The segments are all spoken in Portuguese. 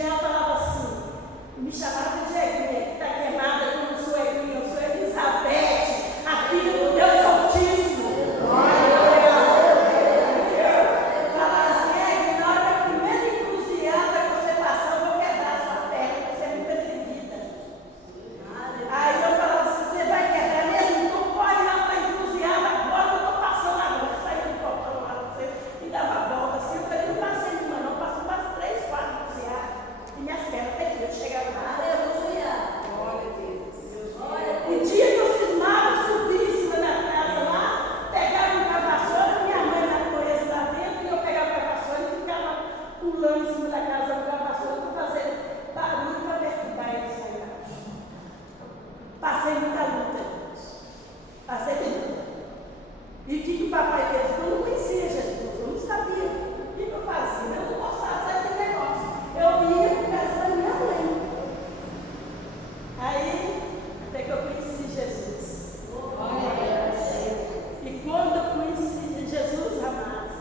dia ela falava assim, me chamava de Eguinha, que está queimada, eu não sou Eguinha, eu sou Elizabeth, a filha do Deus Altíssimo. Eu falava assim, Eguinha, na hora da primeira encruzilhada que você passar, eu vou quebrar a sua perna, você é muito atrevida. Aí eu falava assim, você vai quebrar mesmo? Então corre lá para a encruzilhada agora, eu estou passando agora. Eu saí do portão lá, você me dava a volta assim, eu falei, não passei nenhuma não, passou umas 3, 4 encruzilhadas. E minhas pernas até aqui, eu chegava lá. Glória a Deus. O dia que eu cismava, subia em cima da casa lá, pegava um cavassoura, minha mãe na coisa lá dentro, e eu pegava o cavassoura e ficava pulando em cima da casa do cavassoura para fazer barulho para perturbar eles lá embaixo. Passei muita luta. Passei muita luta. E o que o papai fez? Eu não conhecia Jesus, eu não sabia o que eu fazia, eu não gostava daquele negócio. Eu ia para casa da minha mãe. Aí, até que eu conheci Jesus. E quando eu conheci Jesus, amados,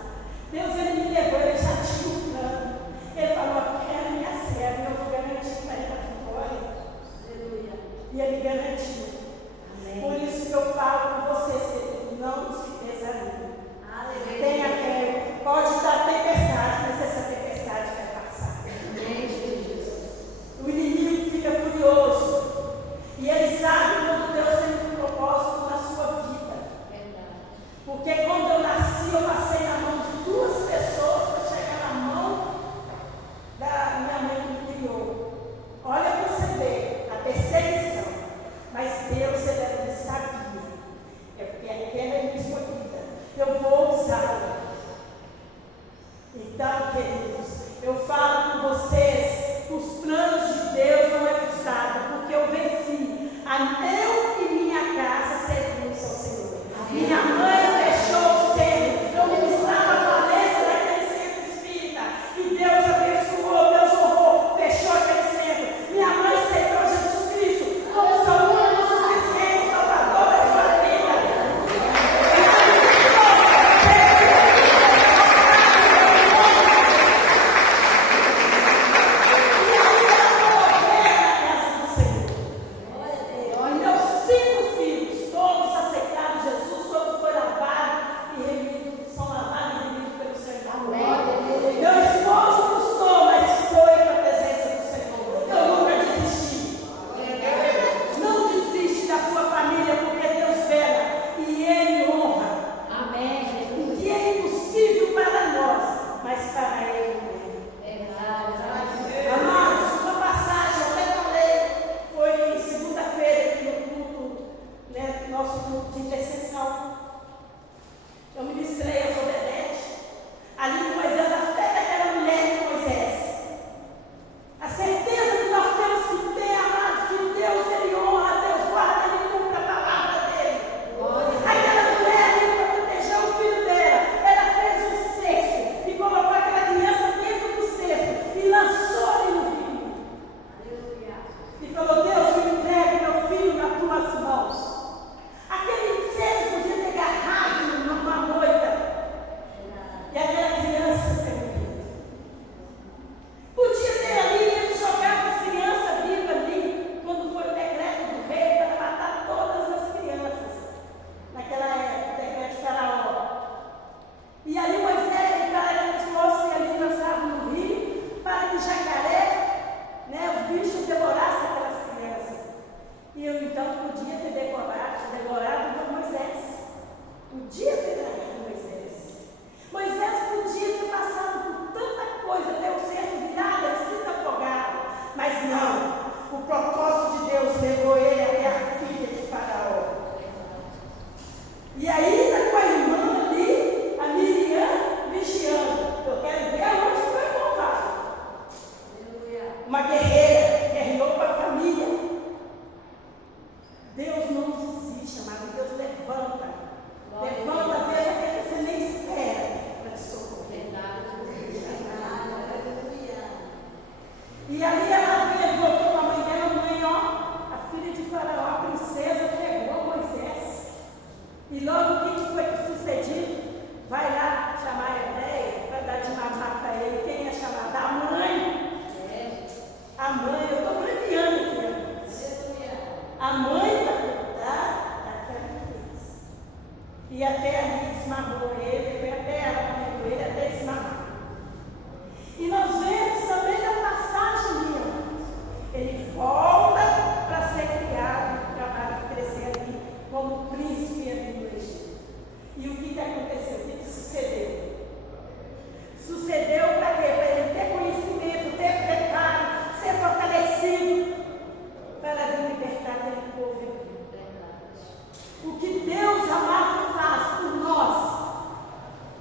Deus ele me levou, ele já tinha um plano. Ele falou, quero minha serva, eu vou garantir para ele a vitória. Aleluia. E ele garantiu. Amém. Por isso que eu falo com vocês, que não se desanime. Tenha fé. Pode estar tempestade, mas essa tempestade vai passar. O inimigo fica furioso. E ele sabe quando Deus tem um propósito na sua vida. Porque quando eu nasci, eu passei na mão de 2 pessoas para chegar na mão da minha mãe que me criou. Olha para você ver, a perseguição. Mas Deus, ele sabia. É porque aquela é minha escolhida. Eu vou usá-la. Então, queridos, eu falo com vocês, os planos de Deus não é frustrado, porque eu venci. Eu e minha casa servimos ao Senhor. Minha mãe fechou o centro, eu ministrava a falência daquele centro espírita, e Deus abençoou, Deus honrou, fechou aquele centro. Minha mãe aceitou Jesus Cristo como seu único suficiente Salvador da sua vida. Meus 5 filhos, todos aceitaram Jesus quando foram E até ali esmagou ele, foi até ela com ele, até esmagou. E nós vemos também na passagem de antes. Ele volta para ser criado, para crescer ali como príncipe ali no Egito. E o que aconteceu? O que sucedeu? Sucedeu para quê? Para ele ter conhecimento, ter preparo, ser fortalecido para vir libertar aquele povo aqui. O que Deus amado faz por nós.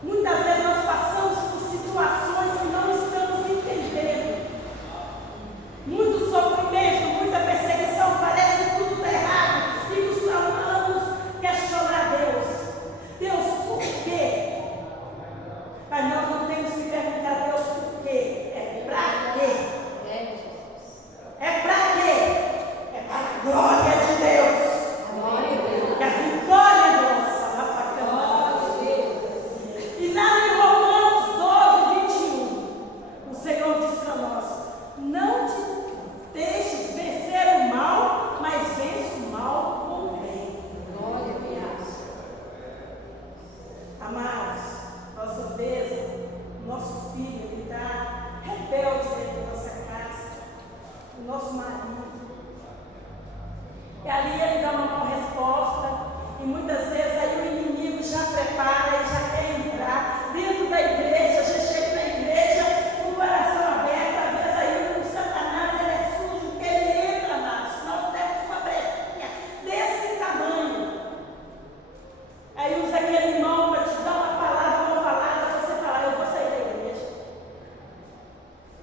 Muitas vezes nós passamos por situações que não estamos entendendo. Muito sofrimento, muita perseguição, parece que tudo está errado. E nos amamos questionar Deus. Deus, por quê? Mas nós não temos que perguntar a Deus por quê. É para quê? É para quê? É para a glória de Deus. É a vitória nossa. E lá em Romanos 12, 21, o Senhor diz para nós: não te deixes vencer o mal, mas vence o mal com o bem. Glória a Deus. Amados, nossa vez, nosso filho que está rebelde dentro da nossa casa, o nosso marido. E ali ele dá uma boa resposta, e muitas vezes aí o inimigo já prepara e já quer entrar dentro da igreja, já chega na igreja com o coração aberto. Às vezes aí o Satanás ele é sujo, porque ele entra, amados. Nós temos uma brechinha desse tamanho. Aí usa aquele irmão para te dar uma palavra mal falada, para você falar: eu vou sair da igreja.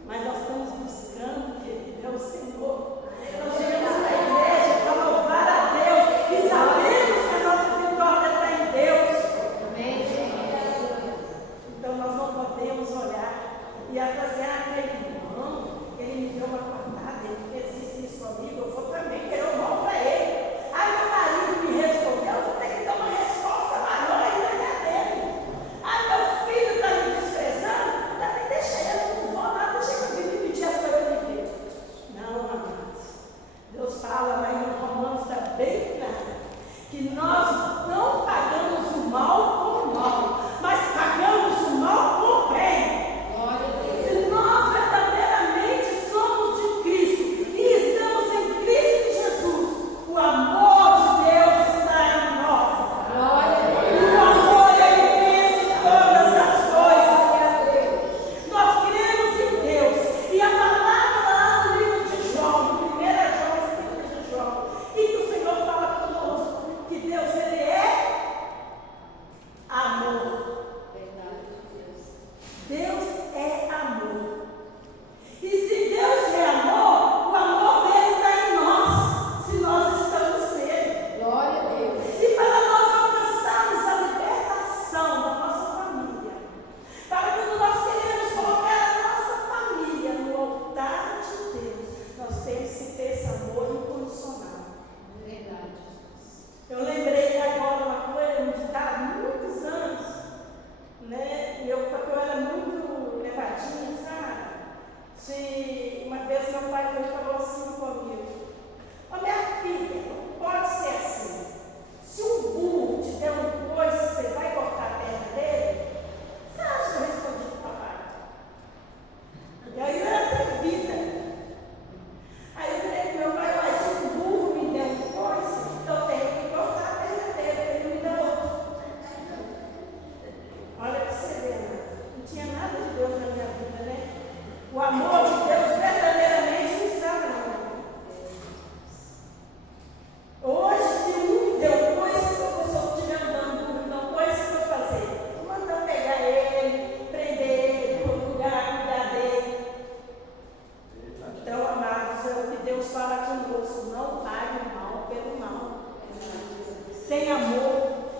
Mas nós estamos buscando, querido, é o Senhor. Nós chegamos na igreja para louvar a Deus e sabemos que a nossa vitória está em Deus. Então nós não podemos olhar e fazer: aquele irmão, ele me deu uma cortada, ele fez isso comigo, eu vou também querer o mal para ele. Meu marido me respondeu, eu vou ter que dar uma resposta maior ainda dele. Meu filho está me desprezando, também deixa ele, não vou lá, deixa que eu vim me pedir as coisas de Deus. Não, amados. Deus fala lá em Romanos, está bem claro, que nós não pagamos o mal com o mal, mas pagamos o mal com o bem. Se nós verdadeiramente somos de Cristo e estamos em Cristo Jesus, o amor de Deus está em nós. E o amor ele vence todas as coisas. Nós cremos em Deus. E a palavra lá no livro de João, no 1 João, livro de João, e que o Senhor fala conosco que Deus ele é amor. Deus é amor. E se Deus é amor, o amor dele está em nós, se nós estamos nele. Glória a Deus. E para nós alcançarmos a libertação da nossa família, para quando nós queremos colocar a nossa família no altar de Deus, nós temos que ter esse amor incondicional. Verdade. Eu lembrei agora uma coisa, um ditado, muitos anos, né? E porque eu era muito levadinha, sabe? Uma vez meu pai foi e falou assim comigo: minha filha, não pode ser assim. Se um burro te der um coice, você vai cortar a perna dele? Você acha que eu respondi para o papai? E aí eu era atrevida. Aí eu falei para meu pai: se um burro me der um coice, eu tenho que cortar a perna dele, ele me dá outro. Olha para você ver, né? Não tinha nada de Deus na minha vida, né? O amor de Deus verdadeiramente não estava na minha vida. Hoje, se um me deu coisa, se o professor estiver andando, não coisa que eu fazer, vou mandar pegar ele, prender ele, pôr no lugar, cuidar dele. Então, amados, é o que Deus fala conosco: não pague o mal pelo mal. Tem amor.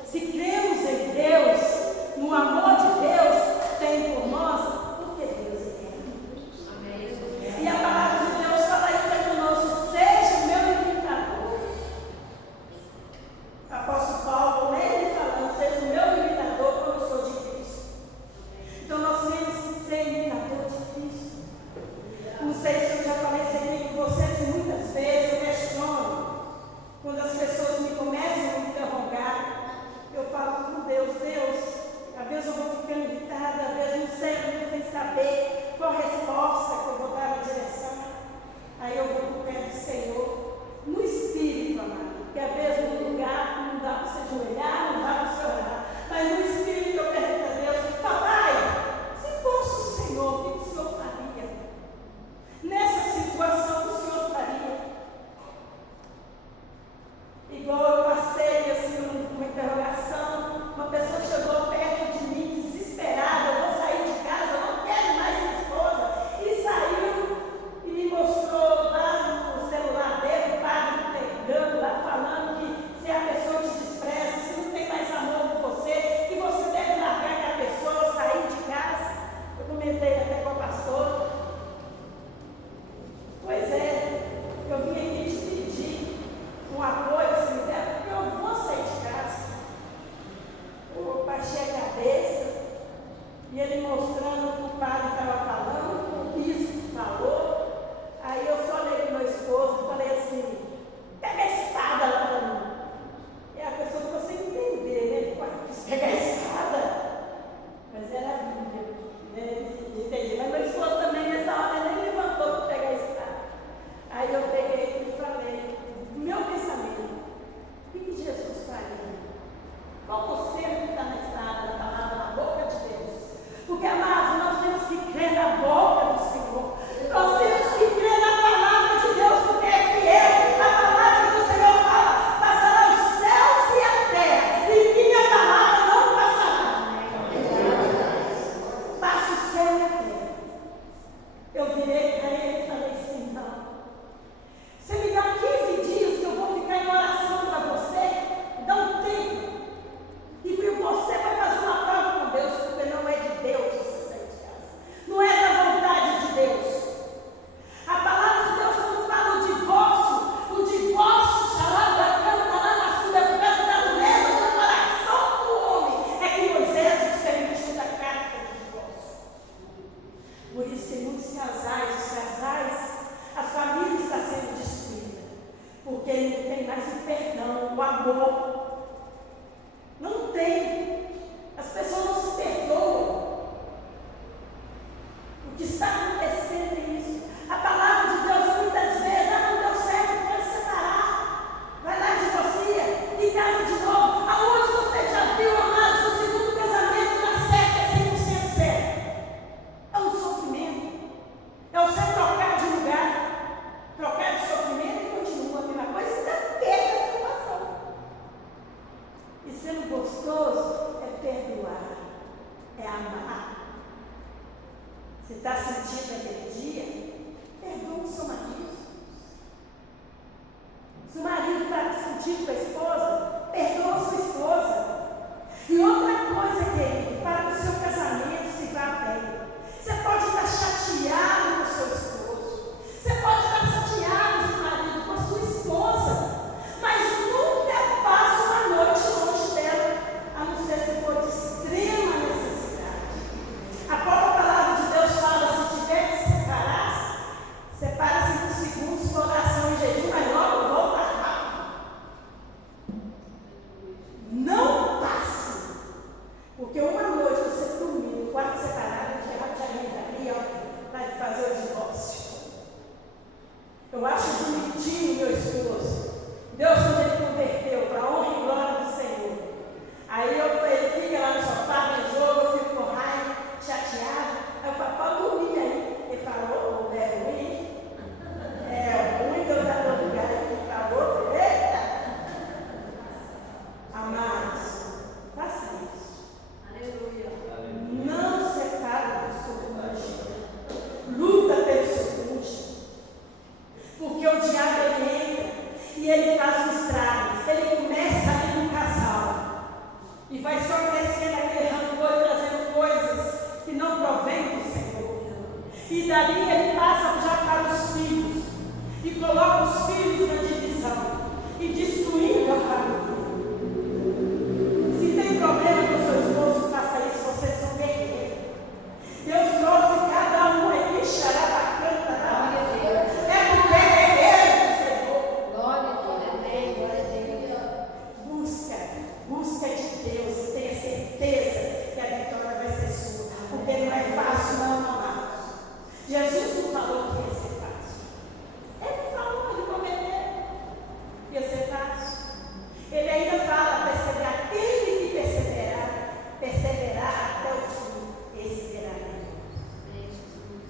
Se cremos em Deus, no amor de Deus tem por nós, porque Deus é. Amém. E a palavra de Deus fala aí conosco: seja o meu imitador. Apóstolo Paulo, ele falando: seja o meu imitador, como eu sou de Cristo. Então nós temos que ser imitador de Cristo. Não sei se eu já falei isso aqui com vocês muitas vezes. amor. Não tem. As pessoas não se perdoam. O que está acontecendo é isso. A palavra de Deus muitas vezes, não deu certo, pode separar. Vai lá, divorcia e casa de novo. Aonde você já viu, amados, o segundo casamento não certo, é 100% certo. É um sofrimento. É o seu trocar de lugar. Trocar de sofrimento e continua a mesma coisa e ainda perde a situação. E sendo gostoso é perdoar, é amar. Você está sentindo alergia? Perdoa o seu marido. Se o marido está sentindo com a esposa, perdoa a sua esposa. E outra coisa, querido, para que o seu casamento se vá bem. Você pode estar chateado com o seu esposo. Você pode estar chateado, seu marido, com a sua esposa. Mas nunca passe uma noite longe dela, a não ser se for de extrema necessidade. A própria palavra de Deus fala, se tiver que separar, separa 5 segundos, oração e jejum, mas logo volta rápido. Não passe. Porque uma noite você dormindo, 4 separados, já te agendaria para fazer o divórcio. Eu acho bonitinho meu esposo. Deus, quando ele converteu para a honra e glória do Senhor. Aí ele fica lá no sofá, no jogo, eu fico com raiva, chateado. Aí eu falo, pode dormir aí. Ele falou, é ruim. É ruim que eu estava no lugar aqui para outro. Eita! Amados, faça isso. Aleluia. Não separa do seu cônjuge. Luta pelo seu cônjuge. Porque o diabo ele entra e ele faz um estrago. Ele começa ali no casal. E vai só crescendo aquele rancor, trazendo coisas que não provém do Senhor. E dali ele passa já para os filhos. E coloca os filhos na divisão. E destruindo a família. Se tem problema com o seu esposo, faça isso, vocês são guerreiros. Deus trouxe cada um aqui, xarabacanta, é porque é guerreiro do Senhor. Glória a Deus. Glória a Deus. Busca de Deus e tenha certeza que a vitória vai ser sua. Porque não é fácil, não, amados. Jesus não falou que ia ser fácil. Ele falou, ele prometeu. Ia ser fácil. Ele ainda fala, perseverar. Aquele que perseverar até o fim, esse verá a Deus.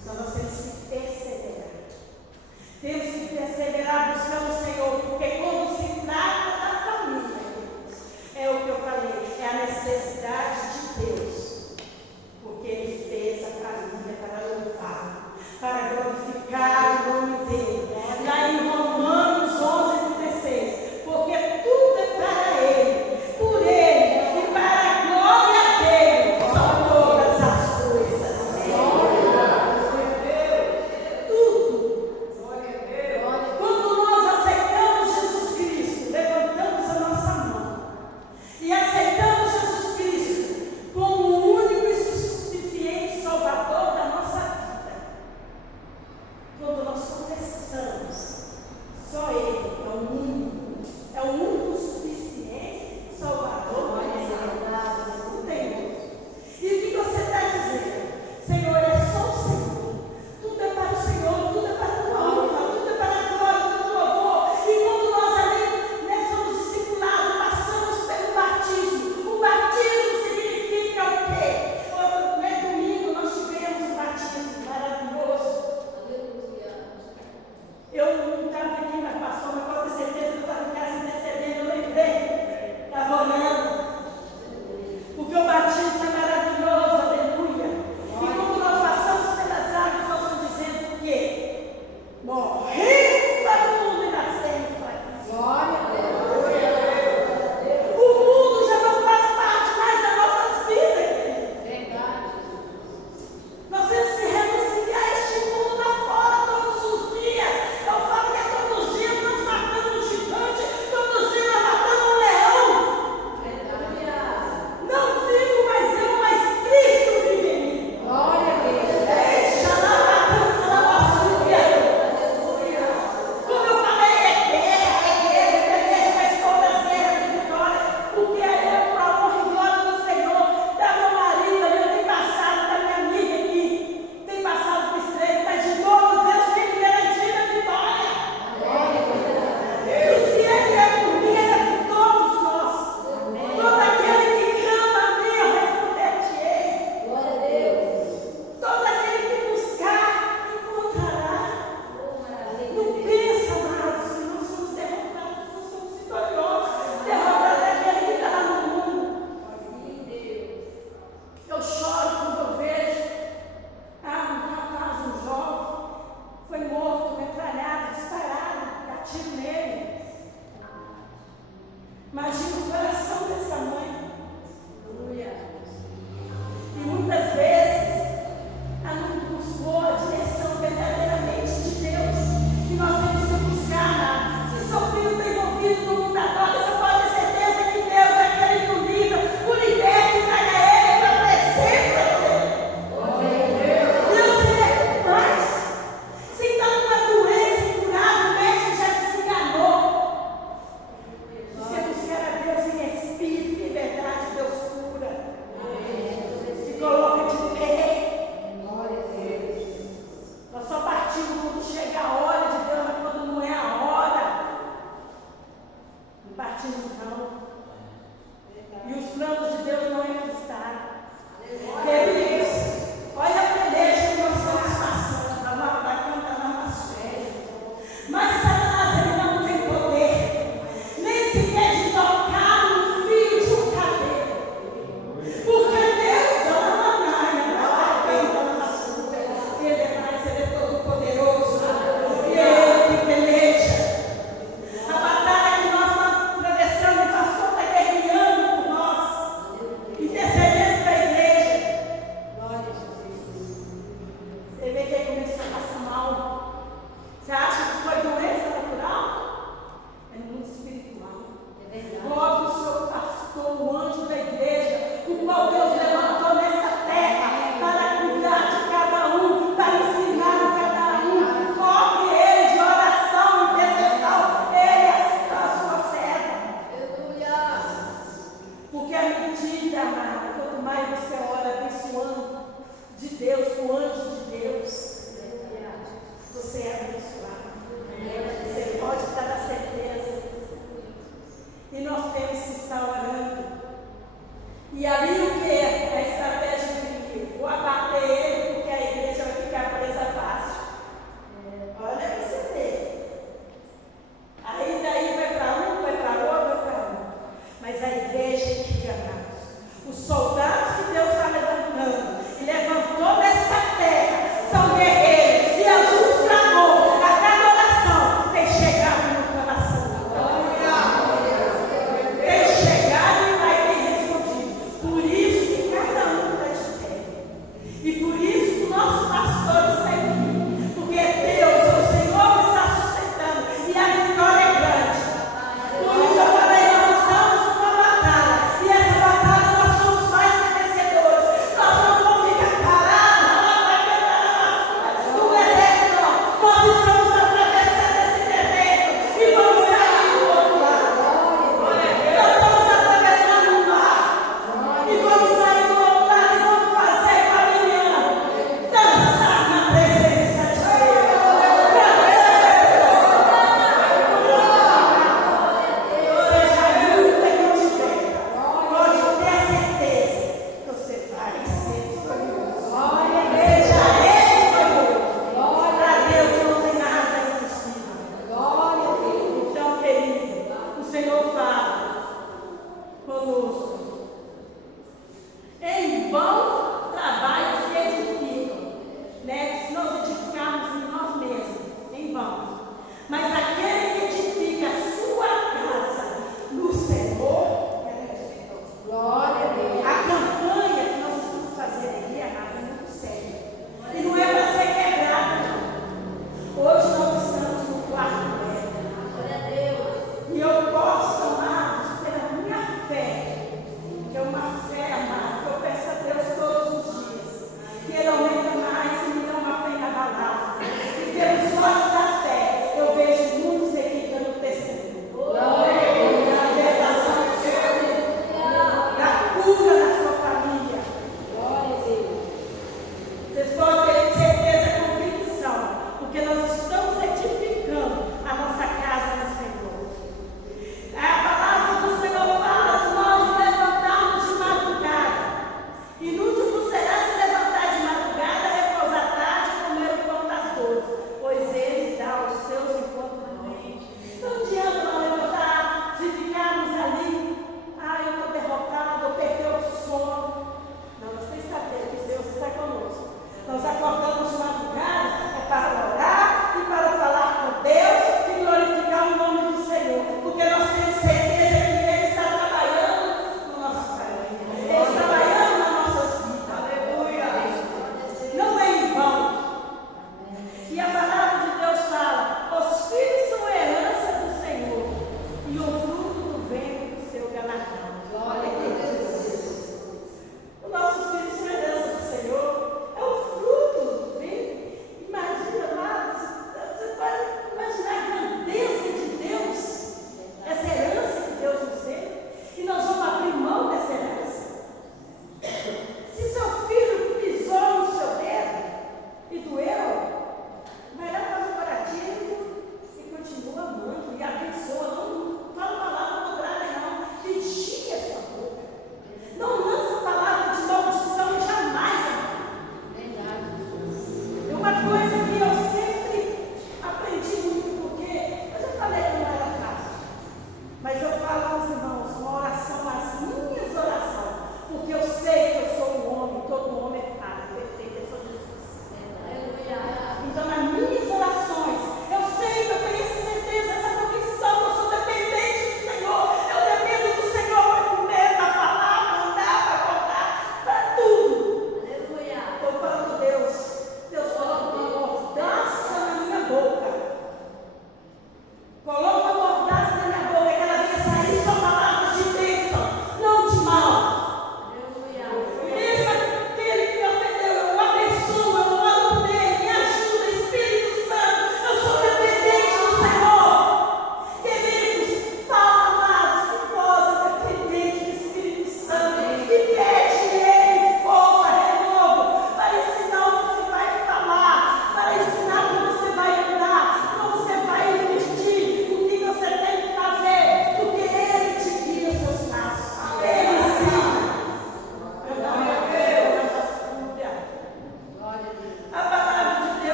Então nós temos que perseverar. Temos que perseverar buscando o Senhor, porque quando se trata da família, é o que eu falei, é a necessidade de Deus. Porque Ele fez a família para louvar, para glorificar o nome dEle. Lá em Romanos 11:36, porque tudo é para Ele, por Ele e para a glória dEle são todas as coisas. Tudo. Quando nós aceitamos Jesus Cristo, levantamos a nossa mão e aceitamos Jesus Cristo como o único e suficiente Salvador da nossa vida. Quando nós confessamos, só Ele é o único suficiente Salvador da nossa vida. Não tem outro. E o que você está dizendo? Senhor, é só o Senhor. Tudo é para o Senhor, tudo é para a tua honra, tudo é para a glória do teu louvor. E quando nós ali somos discipulados, passamos pelo batismo. O batismo significa o quê? No domingo nós tivemos um batismo maravilhoso. Eu não estava aqui, mas pastor, mas pode ter certeza que eu estava em casa intercedendo, eu lembrei. Estava orando. Porque o batismo é maravilhoso, aleluia. E quando nós passamos pelas águas, nós estamos dizendo o quê? Morremos para o mundo e nascemos para Cristo. Glória a Deus. O mundo já não faz parte mais das nossas vidas, querido. Verdade. Nós temos que renunciar a este mundo lá fora todos os dias. Eu falo que é todos os dias nós matamos um gigante, todos os dias nós matamos um leão. Verdade. Não vivo mais eu, mas Cristo vive em mim. Glória a Deus. Deixa lá,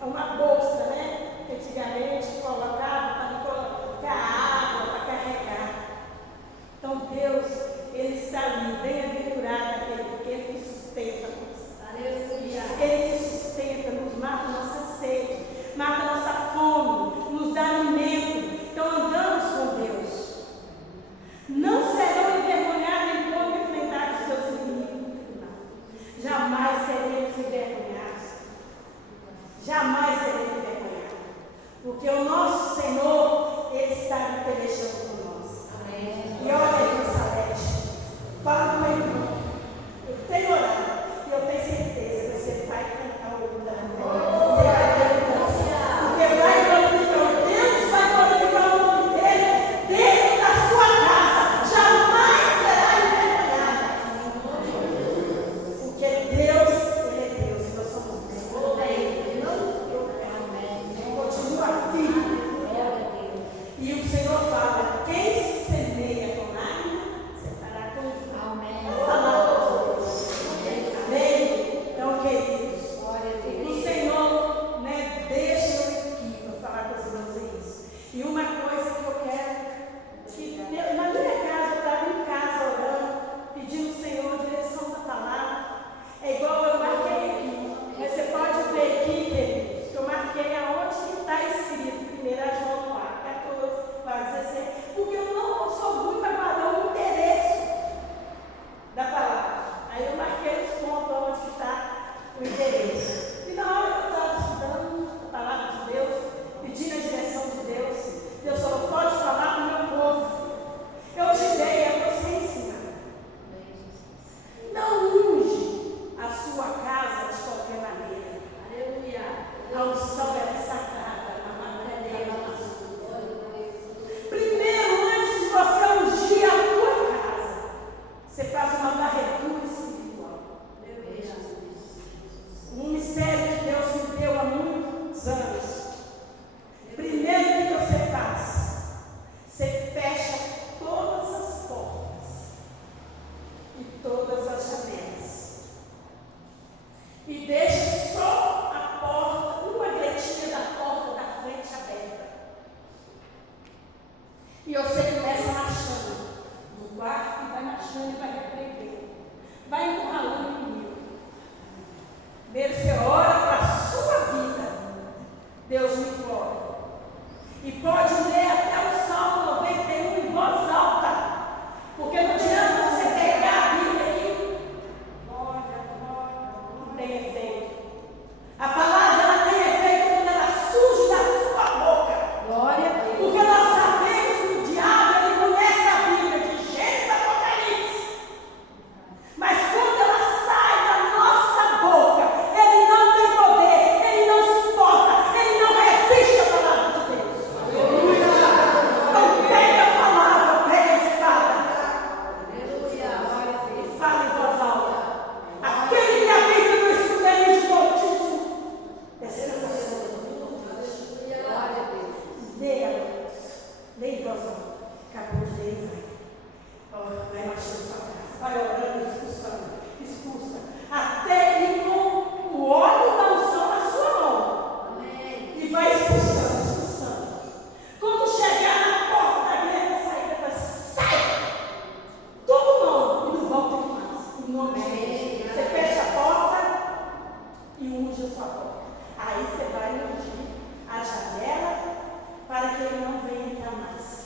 É uma bolsa, né? Que antigamente colocava para colocar água, para carregar. Então Deus, Ele está ali, bem-aventurado aquele, porque Ele que sustenta-nos. Ele que sustenta, nos mata a nossa sede, mata a nossa fome, nos dá alimento. Então andamos com Deus. Não serão envergonhados enquanto enfrentar os seus inimigos. Jamais seremos envergonhados. Jamais seremos envergonhados. Porque o nosso Senhor, Ele está ali pelejando por nós. Amém. E olha aí, Salete, fala com o meu irmão. Eu tenho orado e eu tenho certeza que você vai cantar o hino da vitória. Você vai cantar. Porque vai glorificar Deus, vai glorificar o nome dele dentro da sua casa. Jamais será envergonhada. Porque Deus, Ele é Deus e nós somos Deus. Continua firme. E o Senhor fala: quem semeia com lágrima, você fará com isso. Amém. Amém. Então, queridos, o Senhor, né, deixa eu aqui para falar com os irmãos isso. E uma coisa que eu quero, que na minha casa, eu estava em casa orando, pedindo ao Senhor direção da palavra. É igual eu marquei aqui. Mas você pode ver aqui, queridos, que eu marquei aonde que está escrito 1 João 4, 14, 16, porque eu não sou muito para guardar o endereço da palavra. Aí eu marquei os pontos onde que está o endereço. E na hora que eu estava estudando a palavra de Deus, pedindo a direção de Deus, Deus falou: pode falar com o meu povo. Eu te dei, é você ensinar. Não unge a sua casa de qualquer maneira. Aleluia. A unção é sagrada, a matéria. Primeiro, antes de você ungir a tua casa, você faz uma varredura espiritual. Um mistério que Deus me deu há muitos anos. Primeiro que você faz, você fecha todas as portas e todas as janelas. E deixa só a porta, uma gretinha da porta da frente aberta. E você começa marchando no quarto e vai marchando e vai repreendendo. Vai encurralando o inimigo. Deus, você ora para a sua vida. Deus me glória. E pode ler até o Salmo 91 em voz alta. Porque não adianta você pegar a Bíblia e não tem efeito. A palavra ela tem efeito quando ela surge da sua boca. Glória a Deus. Porque nós sabemos que o diabo ele conhece a Bíblia de Gênesis a Apocalipse. Mas quando ela sai da nossa boca, ele não tem poder, ele não suporta, ele não resiste à palavra de Deus. Então pega a palavra, pega a espada. E fala em voz alta. Aquele que habita no esconderijo do Altíssimo descansará. Lê em voz alta. Acabou de ler, vai marchando sua casa, vai orando, expulsa. Até que com o óleo da unção na sua mão. Amém. E vai expulsando. Quando chegar na porta da grande saída, vai sai! Todo mundo e não volta mais. Em nome de Jesus. Você fecha a porta e unge a sua porta. Aí você vai ungir a janela para que ele não venha entrar mais.